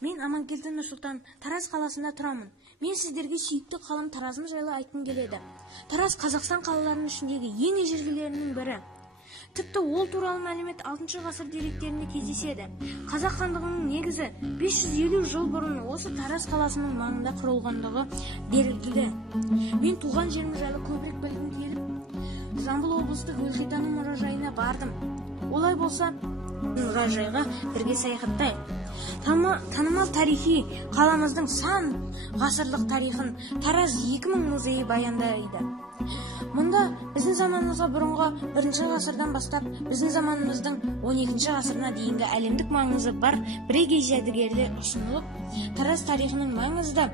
Мен Аманкелді Нұрсұлтан, Тараз қаласында тұрамын. Мен сіздерге сүйікті қалам Таразым жайлы айтқым келеді. Тараз Қазақстан қалаларының ішіндегі ең ежелгілерінің бірі. Тіпті ол туралы мәлімет 6 ғасыр деректерінде кездеседі. Қазақ хандығының негізі 550 жыл бұрын осы Тараз қаласының маңында құрылғандығы белгілі. Мен туған жерім жайлы көбірек білгім келіп, Жамбыл облыстық өлкетану мұражайына бардым. Олай болса, мұражайға бірге саяхаттайық. Танымал тарихи қаламыздың сан ғасырлық тарихын Тараз 2000 музейі баяндайды. Мұнда біздің заманымызға бұрынғы 1 ғасырдан бастап біздің заманымыздың 12 ғасырына дейінгі әлемдік маңызы бар бірегей жәдігерлер ұсынылып, Тараз тарихының маңызды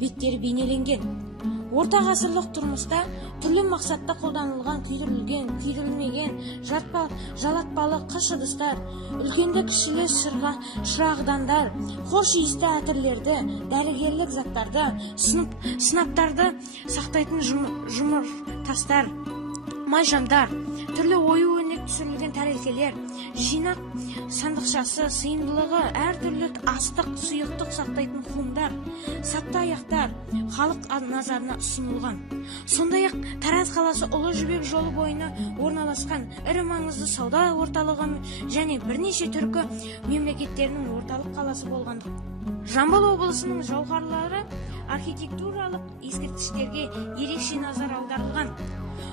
беттері бейнеленген. Орта ғасырлық тұрмыста түрлі мақсатта қолданылған күйдірілген, күйдірілмеген, жалатпалы қыш ыдыстар, үлкенді кішілі шырағдандар, хош иісті әтірлерді, дәрігерлік заттарды, сынаптарды сақтайтын жұмыр тастар, майжамдар, түрлі ою-өрнек түсірілген тәрелкелер, жинақ сандықшасы, сыйымдылығы әртүрлі астық, сұйықтық сақтайтын құмдар, сапты аяқтар халық назарына ұсынылған. Сондай-ақ Тараз қаласы Ұлы Жібек жолы бойына орналасқан ірі маңызды сауда орталығы және бірнеше түркі мемлекеттерінің орталық қаласы болған. Жамбыл облысының жауһарлары архитектуралық ескерткіштерге ерекше назар аударылған.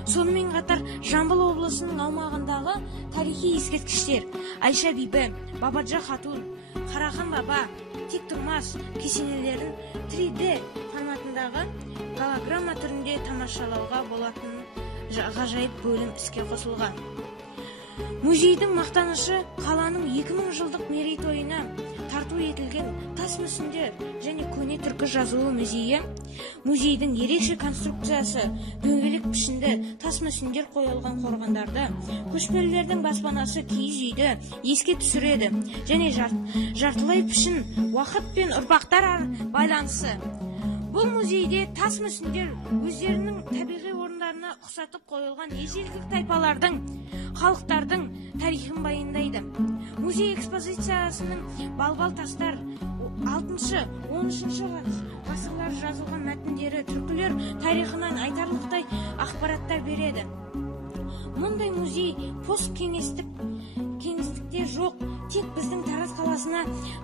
Сонымен қатар Жамбыл облысының аумағындағы тарихи ескерткіштер Айша бибі, Бабаджа хатун, Қарахан баба, тектұрмас кесенелерін 3D форматындағы голограмма түрінде тамашалауға болатын ғажайып бөлім іске қосылған. Музейдің мақтанышы қаланың 2000 жылдық мерейтойына тарту етілген тас мүсіндер және көне түркі жазуы музейі. Музейдің ерекше конструкциясы дөңгелек пішінді тас мүсіндер қойылған қорғандарды, көшпелілердің баспанасы киіз үйді еске түсіреді және жартылай пішін уақыт пен ұрпақтар байланысы. Бұл музейде тас мүсіндер өздерінің табиғи орындарына ұқсатып қойылған ежелгі тайпалардың, халықтардың тарихын баяндайды. Музей экспозициясының балбал тастар 6-13 ғасырлар жазылған мәтіндері түркілер тарихынан айтарлықтай ақпараттар береді. Мұндай музей посткеңестікте жоқ, тек біздің Тараз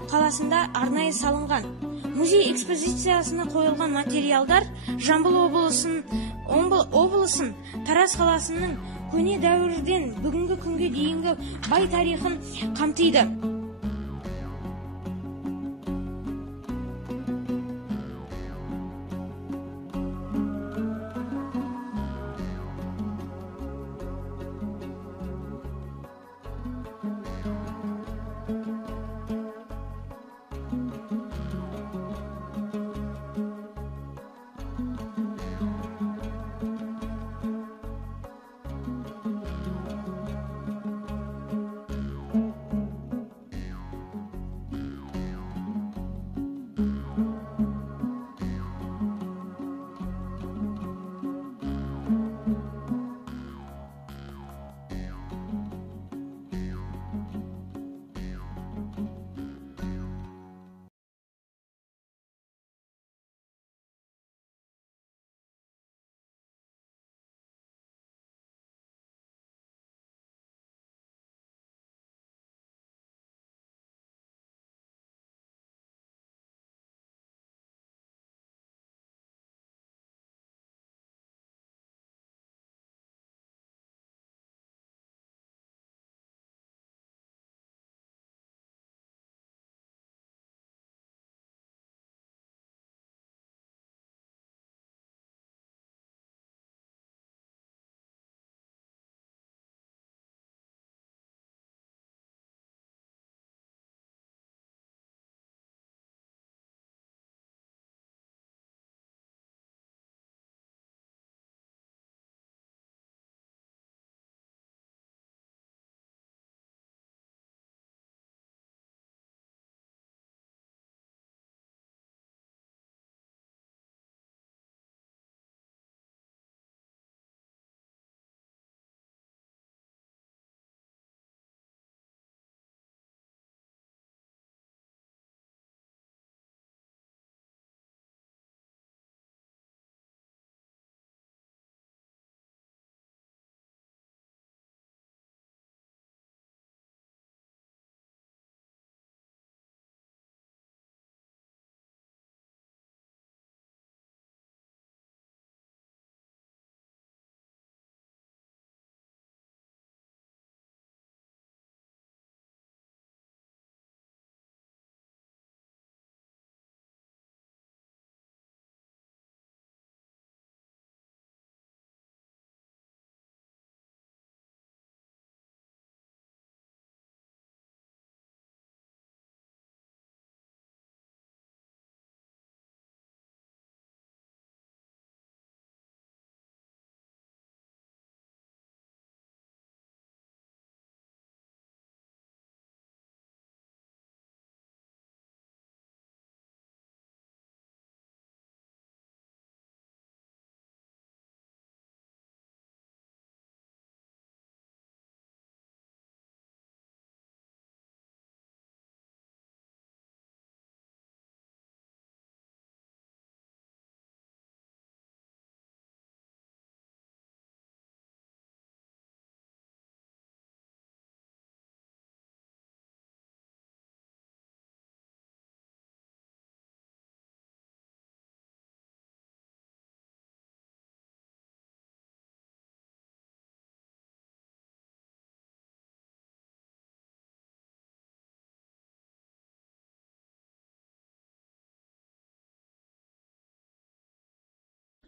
қаласында арнайы салынған. Музей экспозициясына қойылған материалдар Жамбыл облысын Тараз қаласының көне дәуірден бүгінгі күнге дейінгі бай тарихын қамтиды.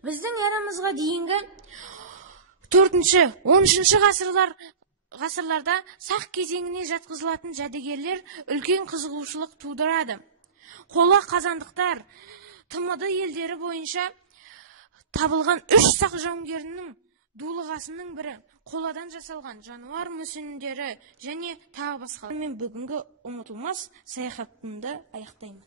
Біздің эрамызға дейінгі 4-13 ғасырларда сақ кезеңіне жатқызылатын жәдігерлер үлкен қызығушылық тудырады. Қола қазандықтар ТМД елдері бойынша табылған 3 сақ жауынгерінің дулығасының бірі, қоладан жасалған жануар мүсіндері және тағы басқа. Мен бүгінгі ұмытылмас саяхатымды аяқтаймын.